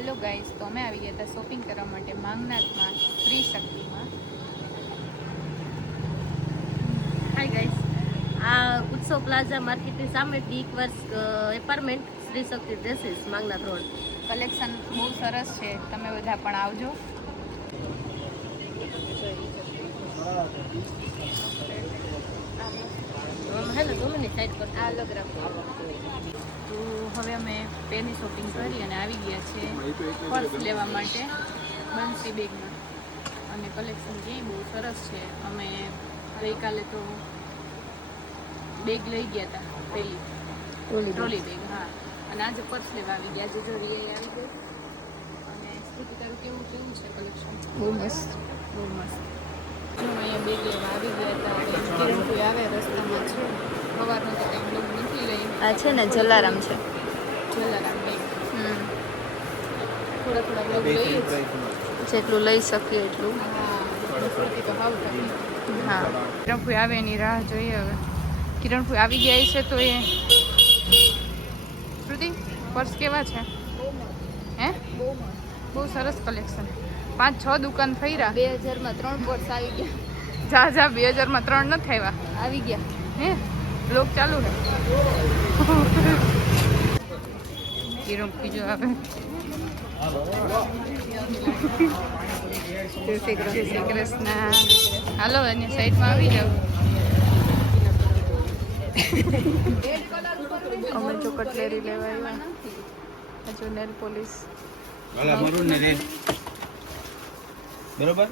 Hello guys, તો અમે આવી ગયા હતા શોપિંગ કરવા માટે માંગનાથમાં શ્રી શક્તિમાં. હાય ગાઈસ, આ ઉત્સવ પ્લાઝા માર્કેટની સામે ડી વર્સ એપાર્ટમેન્ટ શ્રી શક્તિ ડ્રેસીસ માંગનાથ રોડ. કલેક્શન બહુ સરસ છે, તમે બધા પણ આવજો. હેલો ડોમિની સાઈડ પર આ અલગ રાખો. તો હવે અમે પેની શોપિંગ કરી અને આવી ગયા છે પર્સ લેવા માટે બંસી બેગમાં. અને કલેક્શન જે બહુ સરસ છે. અમે ગઈકાલે તો બેગ લઈ ગયા હતા, પેલી ટ્રોલી બેગ. હા, અને આજે પર્સ લેવા આવી ગયા. આજે જો રિયા આવી ગઈ. અને સ્થિતિ તારું કેવું કેવું છે કલેક્શન? બહુ મસ્ત. બહુ મસ્ત. જો અહીંયા બેગ લેવા આવી ગયા હતા. કિરણ કોઈ આવે રસ્તામાં છે. સવારનો તો કંઈ બ્લોગ નથી લઈ. આ છે ને જલારામ છે. જલારામ બેગ. થોડા થોડા બ્લોગ લઈએ જ. જેટલું લઈ શકીએ એટલું. હા, શ્રુતિ તો હાવ થકી. હા, કિરણભાઈ આવે એની રાહ જોઈએ હવે. કિરણભાઈ આવી ગયા છે તો એ શ્રુતિ પર્સ કેવા છે? હે બહુ સરસ કલેક્શન. 5-6 દુકાન ફર્યા. 2000માં 3 પર્સ આવી ગયા. જા 2000માં 3 નથી આવ્યા. આવી ગયા. હે બ્લોગ ચાલુ છે. કિરણભાઈ જો આવે. જય શ્રી કૃષ્ણ. હાલો અને સાઈડમાં આવી જાઓ. અમે તો કટલેરી લેવા આવ્યા. હજુ નેલ પોલીસ મરૂન ને રેડ બરોબર.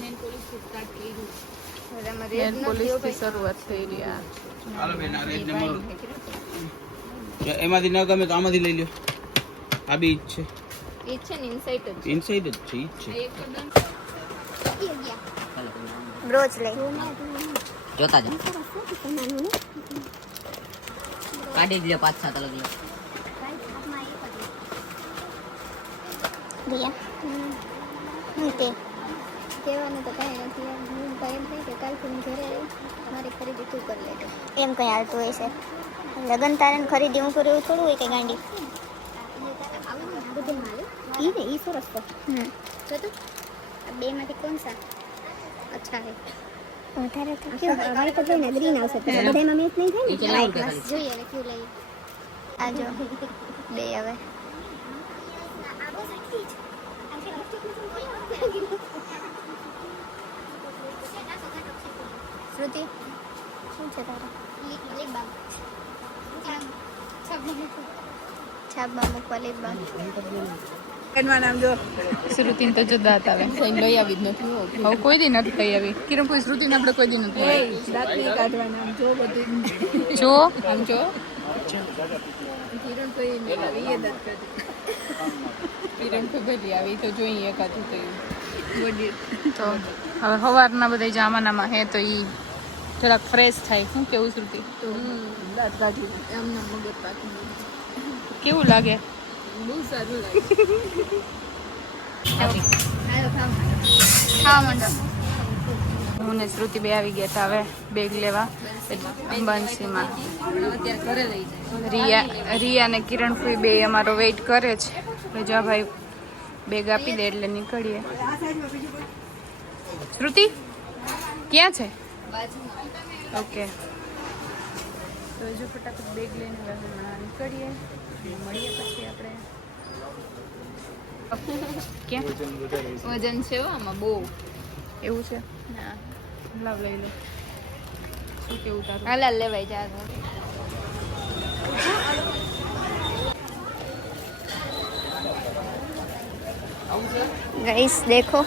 નેલ પોલીસ સ્ટાર્ટ કર્યું. નેલ પોલીસથી શરૂઆત થઈ રહ્યા. હાલો બેન, આ રેડ ને મરૂન એમાંથી ન ગમે તો આમાંથી લઈ લ્યો. આ બી છે, એ છે ને ઇનસાઇડ જ. ઇનસાઇડ જ છે. ઈ જ છે. બ્રોચ લે. જોતા જા કાઢી જ લે 5-7 અલગ અલગ. કહેવાનું તો કાંઈ નથી. હું તો એમ થાય કે કાલથી હું ઘરે રહી મારી ખરીદી તું કરી લેજો. એમ કંઈ હાલતું હોય છે. લગન તારે ખરીદી હું કરું એવું થોડું હોય કે ગાંડી. ઈ ને ઈ સરસ તો. જો તો બેમાંથી કોણ સા અચ્છા હે? વધારે તો અમારે તો જોઈને ગ્રીન આવશે. બધામાં મેચ નહીં થાય ને. લાઈટ જોઈએ ને ક્યુ લઈએ. આ જો બે હવે શ્રુતિ શું છે તારે? છાપમાં મૂકવા લીપ બામ. શ્રુતિને તો જો દાંત આવે. લઈ આવી જ નથી. હવે કોઈ દી નથી લઈ આવી. કિરણભાઈ શ્રુતિને આપણે કોઈ દી નથી લઈ આવી. દાંત નહીં કાઢવાના. આમ જો બધું. જો આમ જો કિરણ કોઈ નહીં આવી એ દાંત કાઢે. કિરણભાઈ બધી આવી તો જોઈએ એકાદું તો તો હવે સવારના બધા જામાનામાં હે તો ઈ જરાક ફ્રેશ થાય. શું કેવું શ્રુતિ? તો દાંત કાઢી એમને મગજ પાકી. કેવું લાગે? બહુ સારું લાગે. ખાવા માંડો. હું ને શ્રુતિ બે આવી ગયા હતા હવે બેગ લેવા બંસીમાં. અત્યારે ઘરે લઈ જાય. રિયા ને કિરણભાઈ બે અમારો વેઇટ કરે છે. જા ભાઈ બેગ આપી દે એટલે નીકળીએ. શ્રુતિ ક્યાં છે? ઓકે, તો જો ફટાફટ બેગ લઈને હમણાં નીકળીએ. મળીએ પછી આપણે. ક્યાં વજન છે આમાં બહુ. એવું છે? હા, લાવ લઈ લો. શું કેવું તારું? હાલ લેવાય જા. ગાઈસ દેખો.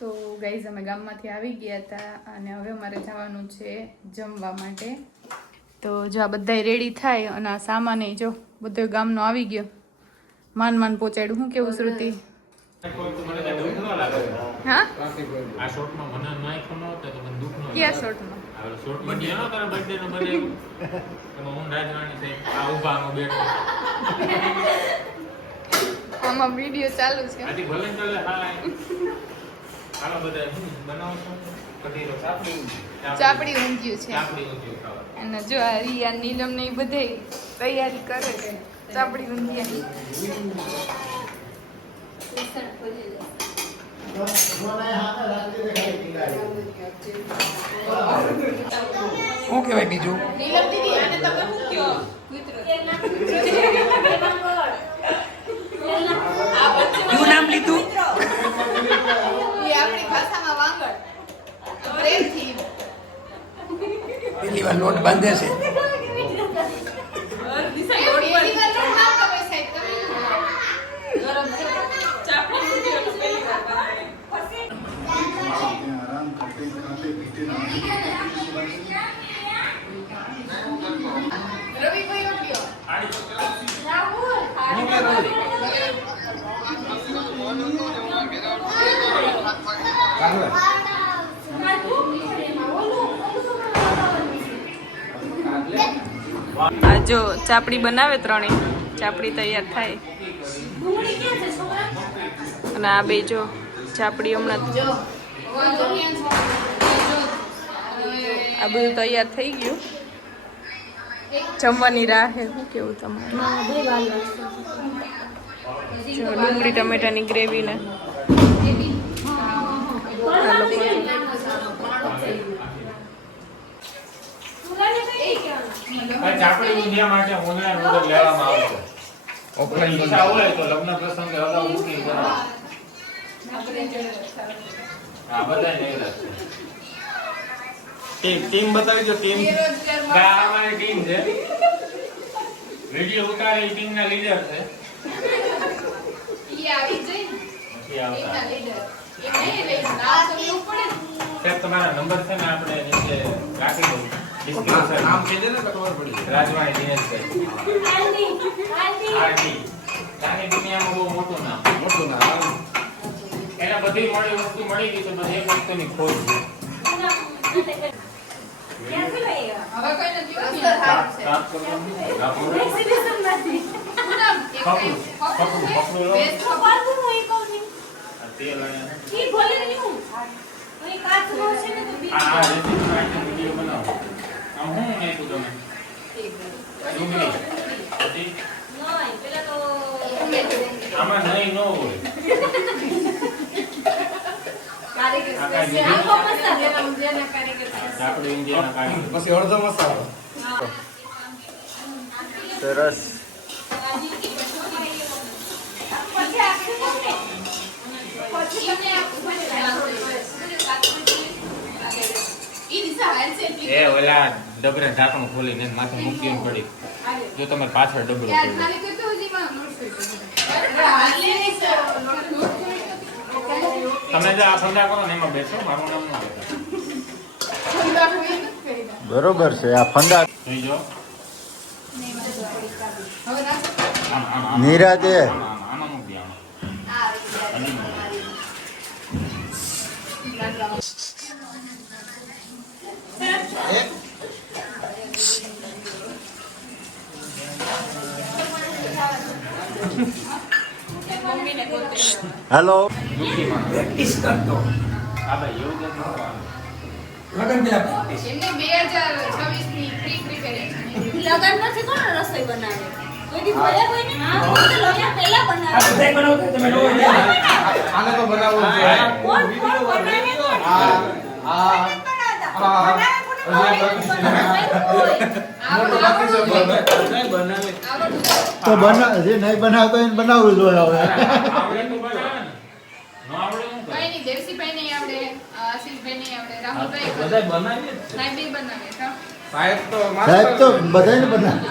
તો ગાઈઝ અમે ગામમાંથી આવી ગયા હતા અને હવે અમારે જવાનું છે જમવા માટે. તો જો આ બધા રેડી થાય અને આ સામાન જો બધો ગામનો આવી ગયો. માન પહોંચાડ્યું. શું કેવું શ્રુતિ? હા, આ શોર્ટમાં મને નાખ્યો ન હતો તો મને દુઃખ ન ક્યાં શોર્ટમાં? આ શોર્ટ બની ન તારા બર્થડે નો બનાવ્યો એમાં હું રાજવાણી છે આ ઊભા આમાં બેઠો આમાં વિડીયો ચાલુ છે. આથી ભલે ચાલે હાય હાલો બધા બનાવો છો કઢીરો ચાપડી ઊંધિયું છે. ચાપડી ઊંધિયું ખાવા અને જો આ રિયા નીલમ ને એ બધે તૈયારી કરે છે ચાપડી ઊંધિયાની. શું કહેવાય બીજું? કયું નામ લીધું? પેલી વાર લોટ બાંધે છે. આ જો ચાપડી બનાવે ત્રણેય ચાપડી તૈયાર થાય અને આ બે જો ચાપડી હમણાં આ બધું તૈયાર થઈ ગયું. જમવાની રાહ છે. શું કેવું તમારે? જો ડુંગળી ટમેટાની ગ્રેવી ને ચાપડી ઊંધિયા માટે ઓનલાઈન ઓર્ડર લેવામાં આવે છે. ઓફલાઈન પૈસા હોય તો લગ્ન પ્રસંગે અગાઉ બુકિંગ કરાવો. હા બધાય નહીં છે. ટીમ બતાવી દો. ટીમ અમારી ટીમ છે. વિડીયો ઉતારે એ ટીમના લીડર છે. સાહેબ તમારા નંબર છે ને આપણે નીચે રાખી દઉં. નામ કહી દે ને તો ખબર પડી જાય. રાજવાણી દિનેશભાઈ આરડી. નાની દુનિયામાં બહુ મોટું નામ. એના બધી મળી વસ્તુ મળી ગઈ તો બધી એક વસ્તુની ખોજ છે. આમાં નહીં ન હોય. પછી અડધો મસાલો. સરસ. એ ઓલા ડબરે ઢાંકણું ખોલીને માથે મૂકીને પડી. જો તમે પાછળ ડબરો પડ્યો. તમે જો આ ફંદા કરો ને એમાં બેસો. મારું નામ ના બેસો. બરોબર છે. આ ફંદા જોઈ જો. નિરાતે આમાં મૂકી આમાં. હેલો. પ્રેક્ટિસ કરતો. આ ભાઈ એવું જ નથી. લગન પેલા પ્રેક્ટિસ. લગન નથી કોણ રસોઈ બનાવે? કોઈ દી ભલે કોઈને હા તો લગન પહેલા આ બનાવે. બધાય બનાવતા તમે નો હોય. આને તો બનાવવું જોઈએ. કોણ બનાવે કોણ? તો જે નહીં બનાવતો એને બનાવવું જોઈએ હવે. આવડે તો બનાવે ને. ન આવડે શું કરે? બધા બનાવીએ જ છે. સાહેબ તો સાહેબ તો બધાને બનાવે.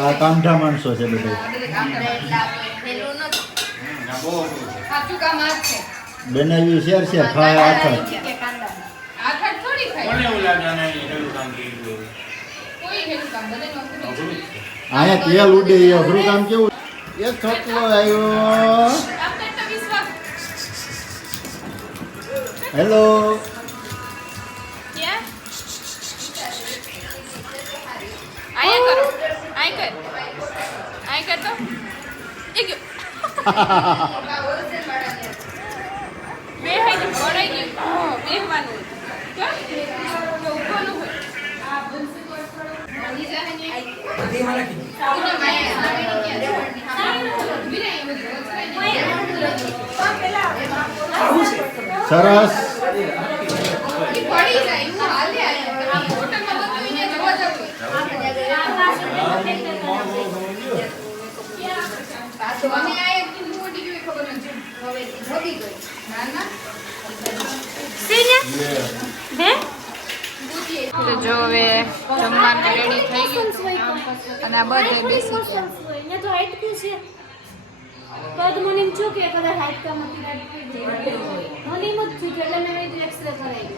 આ કામઠા માણસો છે બધા. બહુ અઘરું છે. બનાવ્યું શેર ખાય આખા. કોને એવું લાગે આને હેલું કામ કર્યું એવું? અઘરું જ છે. અહીંયા તેલ ઉડે એ અઘરું કામ કેવું. એક છોકરો આવ્યો. હેલો. આયા કરો આય કર તો એ ગયો બે હાઈ ગોળાઈ ગયું બેહવાનું તો ઉભવાનું હોય આ બનસે કોઈ મની જાહે ને સરસ પડી જાય હું હાલે આયા આ હોટલમાં બધું અહીંયા જોવા જવું તો અમે આ એક દિન મોટી કેવી ખબર નથી હવે જોગી ગઈ ના તો જો હવે જમવાનું રેડી થઈ ગયું અને આ બધે બેસી ગયા અહીંયા તો હાઈટ ક્યું છે પદ મને એમ છું કે કદાચ હાઈટ કા મતી મને એમ જ છું કે એટલે મેં એ એક્સરે કરાવી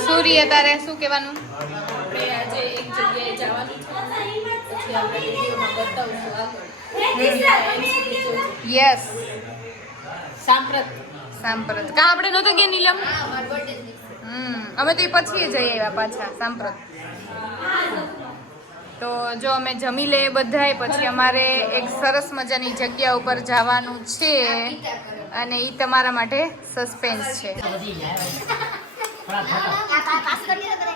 સૂર્ય તારે શું કહેવાનું આપણે આજે એક જગ્યાએ જવાનું છે પછી આપણે વિડીયોમાં બતાવશું આગળ યસ સાંપ્રત કા આપણે નહોતો ગયા નીલમ અમે તો એ પછી જઈ આવ્યા પાછા સાંપ્રત તો જો અમે જમી લઈએ બધાય પછી અમારે એક સરસ મજાની જગ્યા ઉપર જવાનું છે અને એ તમારા માટે સસ્પેન્સ છે પાસ કરી દો કરે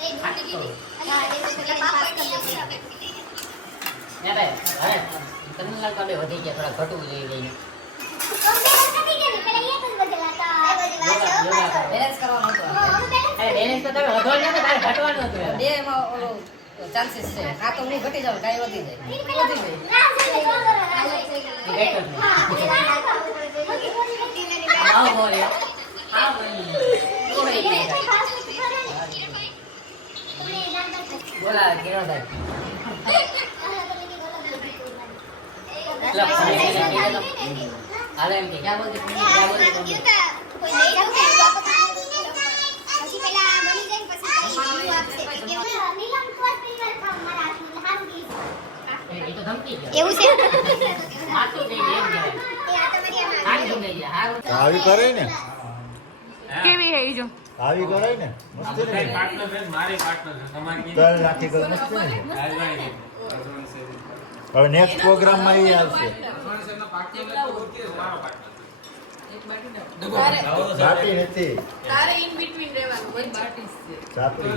એ ઘૂંટી દીધી અને પાસ કરી દો કન્નલા કાલે વધી ગયા થોડા ઘટવું જોઈએ બેલેન્સ કરવાનું હતું બેલેન્સ તો તમે વધવાનું નથી તારે ઘટવાનું હતું બે એમાં ઓલો ચાન્સીસ છે આ તો નહીં ઘટી જાવ કાંઈ વધી જાય બોલા કિરણભાઈ હાલે એમ કે ક્યાં બોલતી કોઈ લઈ જાવ કે આપો પછી પેલા બની જાય પછી આપશે નીલમ કોઈ પરિવાર કામ મારા હાથમાં હારું ગઈ એ તો ધમકી ગયા એવું છે આ તો દે દે એ આ તમારી આ ધમકી ગયા હારું આવી કરે ને કેવી હે ઈ જો આવી કરાય ને મસ્ત ને પાર્ટનર છે મારી પાર્ટનર છે તમારી તલ નાખી કર મસ્ત ને રાજવાણી હવે નેક્સ્ટ પ્રોગ્રામ માં એ આવશે સાચી નથી તારે ઇન બિટવીન રહેવાનું વચ્ચે સાચી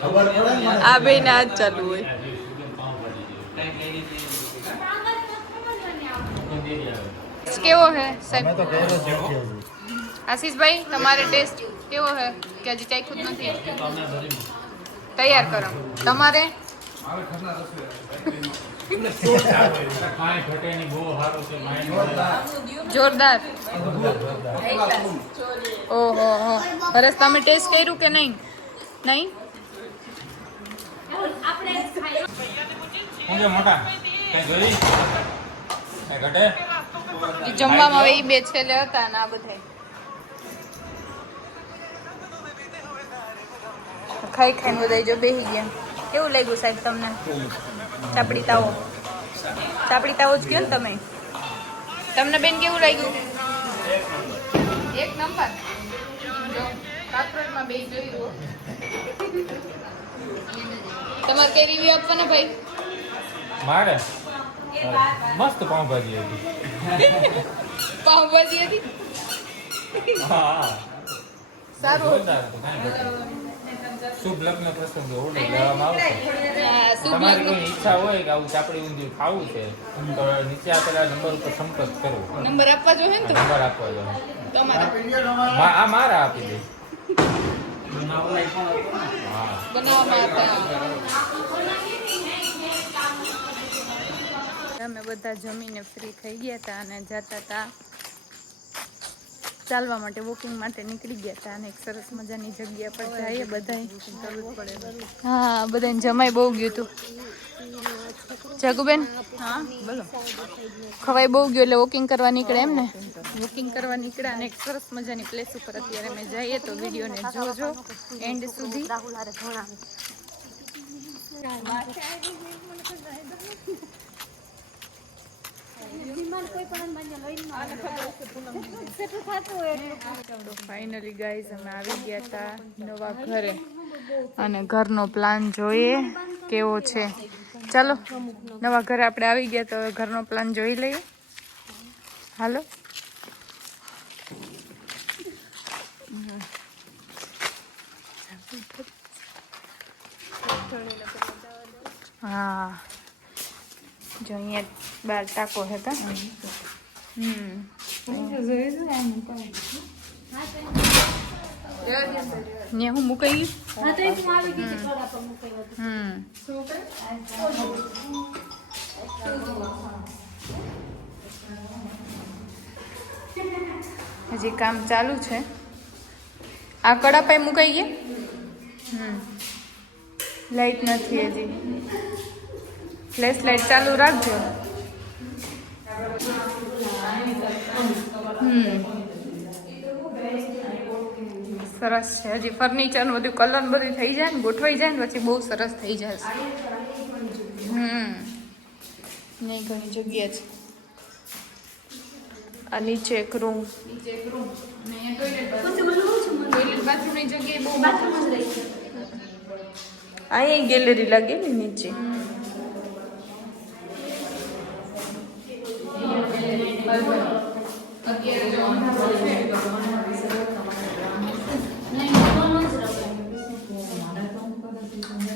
ખબર પડે ને આ બે ને આજ ચાલુ હોય કેવો હે અમે સાહેબ તો કર્યો છે હજી. આશીષભાઈ તમારે ટેસ્ટ કેવો હે કે હજી ચાખ્યું જ નથી તૈયાર કરો તમારે કાંઈ ઘટે નહીં બહુ સારું છે માઇન્ડ જોરદાર ઓહો હો હરેશ તમે ટેસ્ટ કર્યું કે નહીં નહીં હું મોટા કઈ જોઈ કઈ ઘટે ઈ જમવામાં હવે ઈ બે છેલ્લે હતા ને આ બધા ખાઈ ખાઈને બધા જો બેસી ગયા કેવું લાગ્યું સાહેબ તમને ચાપડી તાવો જ કયો ને તમે તમને બેન કેવું લાગ્યું એક નંબર જો કાકરોટમાં બે જોયું તમારે કઈ રિવ્યુ આપવાના ભાઈ મારે મસ્ત પાઉંભાજી હતી પાવભાજી હતી હા સારું જોરદાર હતું, કાંઈ ઘટે નહીં. શુભ લગ્ન પ્રસંગે ઓર્ડર લેવામાં આવશે શુભ તમારી લગ્ન કોઈ ઈચ્છા હોય કે આવું ચાપડી ઊંધિયું ખાવું છે તો નીચે આપેલા નંબર ઉપર સંપર્ક કરો નંબર આપવા જોઈએ ને તો નંબર આપવા દો તમારા આ મારા આપી દે હા બનાવવામાં હતા અમે બધા જમીને ફ્રી થઈ ગયા હતા અને જતા હતા ચાલવા માટે વોકિંગ માટે નીકળી ગયા હતા અને એક સરસ મજાની જગ્યા પર જઈએ બધાય હા બધાને જમાઈ બહુ ગયું હતું જગુબેન હા બોલો ખવાઈ બહુ ગયું એટલે વોકિંગ કરવા નીકળે એમ ને વોકિંગ કરવા નીકળ્યા અને એક સરસ મજાની પ્લેસ ઉપર અત્યારે અમે જઈએ તો વિડીયોને જોજો એન્ડ સુધી વિમાન કોઈ પણ બાંધ્યા લઈને સેટલ થતું હોય એટલું. તો ફાઇનલી ગાઈઝ અમે આવી ગયા હતા નવા ઘરે અને ઘરનો પ્લાન જોઈએ કેવો છે. ચાલો નવા ઘરે આપણે આવી ગયા તો હવે ઘરનો પ્લાન જોઈ લઈએ. હાલો. હા જો અહીંયા બાર ટાંકો હતા. ને હું મુકાઈ હા તો હું આવી ગઈ હતી થોડા પર મુકાઈ હતી. હજી કામ ચાલુ છે. આ કડા પાઈ મુકાઈ ગયા. લાઈટ નથી હજી. ફ્લેશ લાઈટ ચાલુ રાખજો. સરસ છે. હજી ફર્નિચર નું બધું કલર બધું થઈ જાય ને ગોઠવાઈ જાય ને પછી બહુ સરસ થઈ જશે. નહીં ઘણી જગ્યા છે. આ નીચે એક રૂમ અને ટોયલેટ બાથરૂમની જગ્યાએ બહુ અહીંયા ગેલેરી લાગે ને નીચે.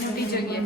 મોટી જગ્યા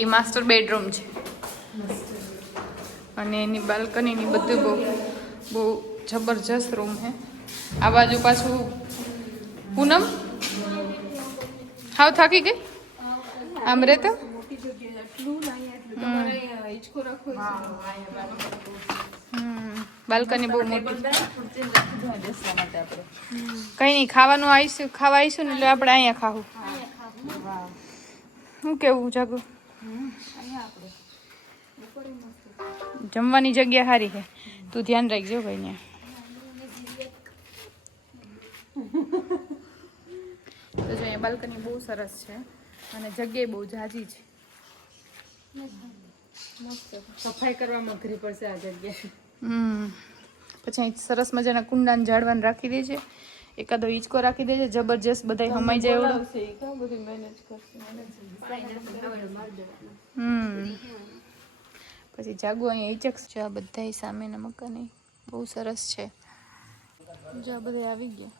એ માસ્ટર બેડરૂમ છે અને એની બાલ્કનીની બધું બહુ જબરજસ્ત રૂમ છે. આ બાજુ પાછું પૂનમ હાવ થાકી ગઈ આમ રે તો બાલ્કની બહુ મોટી. કઈ નહીં ખાવાનું આવીશું ખાવા આવીશું ને એટલે આપણે અહીંયા ખાવું. શું કેવું જાગુ? જમવાની જગ્યા સારી છે. તું ધ્યાન રાખજો ભાઈ ને. તો જો અહીંયા બાલ્કની બહુ સરસ છે અને જગ્યાએ બહુ જાજી છે. સફાઈ કરવામાં અઘરી પડશે આ જગ્યા. પછી અહીં સરસ મજાના કુંડાને ઝાડવાને રાખી દે છે. એકાદો હિંચકો રાખી દે છે. જબરજસ્ત બધા હમાઈ જાય એવડો. પછી જાગુ અહીંયા હિચક છે. આ બધા સામેના મકાન બહુ સરસ છે. જો આ બધા આવી ગયા.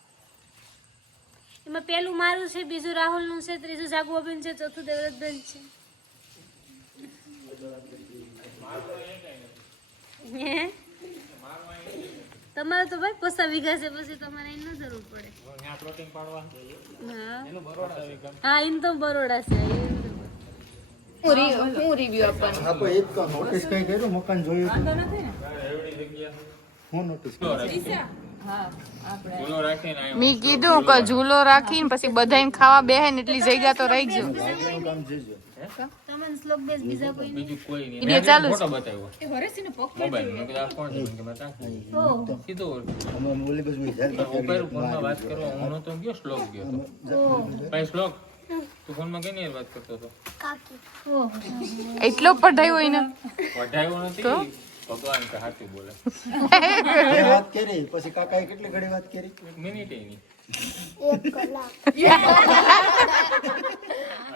એમાં પેલું મારું છે, બીજું રાહુલનું છે, ત્રીજું જાગુબેન છે, ચોથું દેવવ્રતબેન છે. તમારે તો ભાઈ 50 વીઘા છે, પછી તમારે એની ન જરૂર પડે. હા એમ તો બરોડા છે. હું રિવ્યુ આપવાનું. આપો એક તો નોટિસ કઈ કર્યું મકાન જોયું હું નોટિસ મેં કીધું કે ઝૂલો રાખીને પછી બધાને ખાવા બેહે ને એટલી જગ્યા તો રહી ગયો. કામ જીજો તમને શ્લોક બેસ બીજા કોઈ નહીં. બીજું કોઈ નહીં. વિડિયો ચાલુ ફોટો બતાવ્યો. એ હરેશીને મોબાઈલ મેં કીધું આ કોણ છે? કે મેં તા કીધું અમે ઓલી બાજુ હેલ્પ ઉપર ફોનમાં વાત કરવા હું નતો ગયો શ્લોક ગયો તો ભાઈ શ્લોક તું ફોનમાં કેની વાત કરતો હતો? એટલો પઢાઈ હોય ને વઢાયો નથી ભગવાન કે હાથી બોલે. વાત કરી પછી કાકાએ કેટલી ઘડી વાત કરી? મિનિટ નહીં.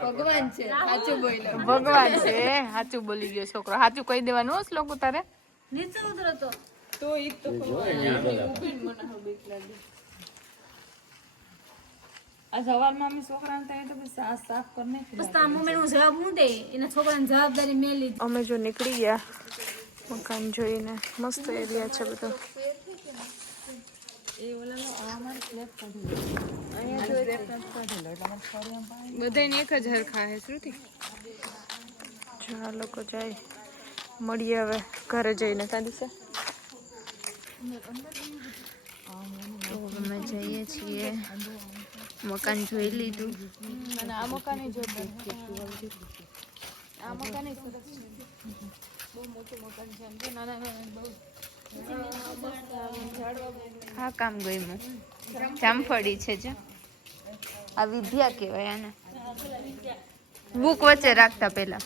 ભગવાન છે સાચું બોલી ગયો છોકરો. સાચું કહી દેવાનું હો શ્લોક તારે. નીચે ઉતરો તો આ સવારમાં અમે છોકરાને થાય તો સાફ કરીને બસ આ મમ્મીનો જવાબ હું દે એના છોકરાની જવાબદારી મેં લીધી. અમે જો નીકળી ગયા મકાન જોઈને. મસ્ત એરિયા છે બધો. બધાને એક જ હરખા હે શ્રુતિ. જો આ લોકો જાય. મળીએ હવે ઘરે જઈને. કાંદી છે તો અમે જઈએ છીએ. મકાન જોઈ લીધું અને આ મકાન જોરદાર. આ મકાન સરસ છે, બહુ મોટું મકાન છે. એમ તો નાના નાના બહુ હા કામ ગયું. જામફળી છે જો. આ વિદ્યા કહેવાય આને. બુક વચ્ચે રાખતા પેલા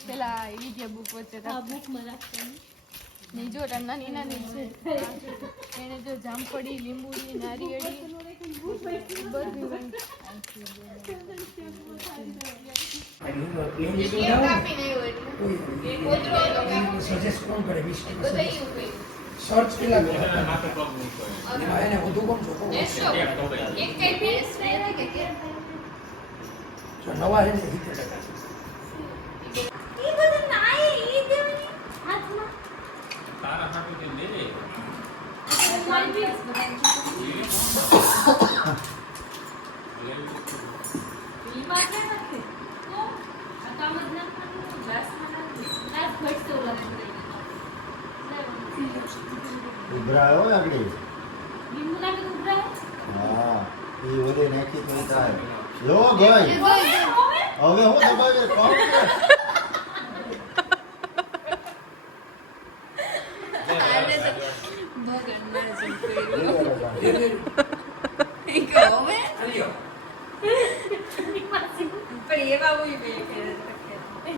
વિદ્યા બુક વચ્ચે રાખતા. નહીં જો નાની નાની છે એને જો જામફળી, લીંબુડી, નારિયેળી બધું સજેસ્ટ કોણ કરે સર્ચ કેટલા એને વધુ કોણ જો નવા છે ને 70% તારા હાટુ તે લે લે. ઉભરાયો આગળ. હા એ વધે નાખી તો થાય. લો ગઈ હવે હું દબાવે કોણ ભગવાન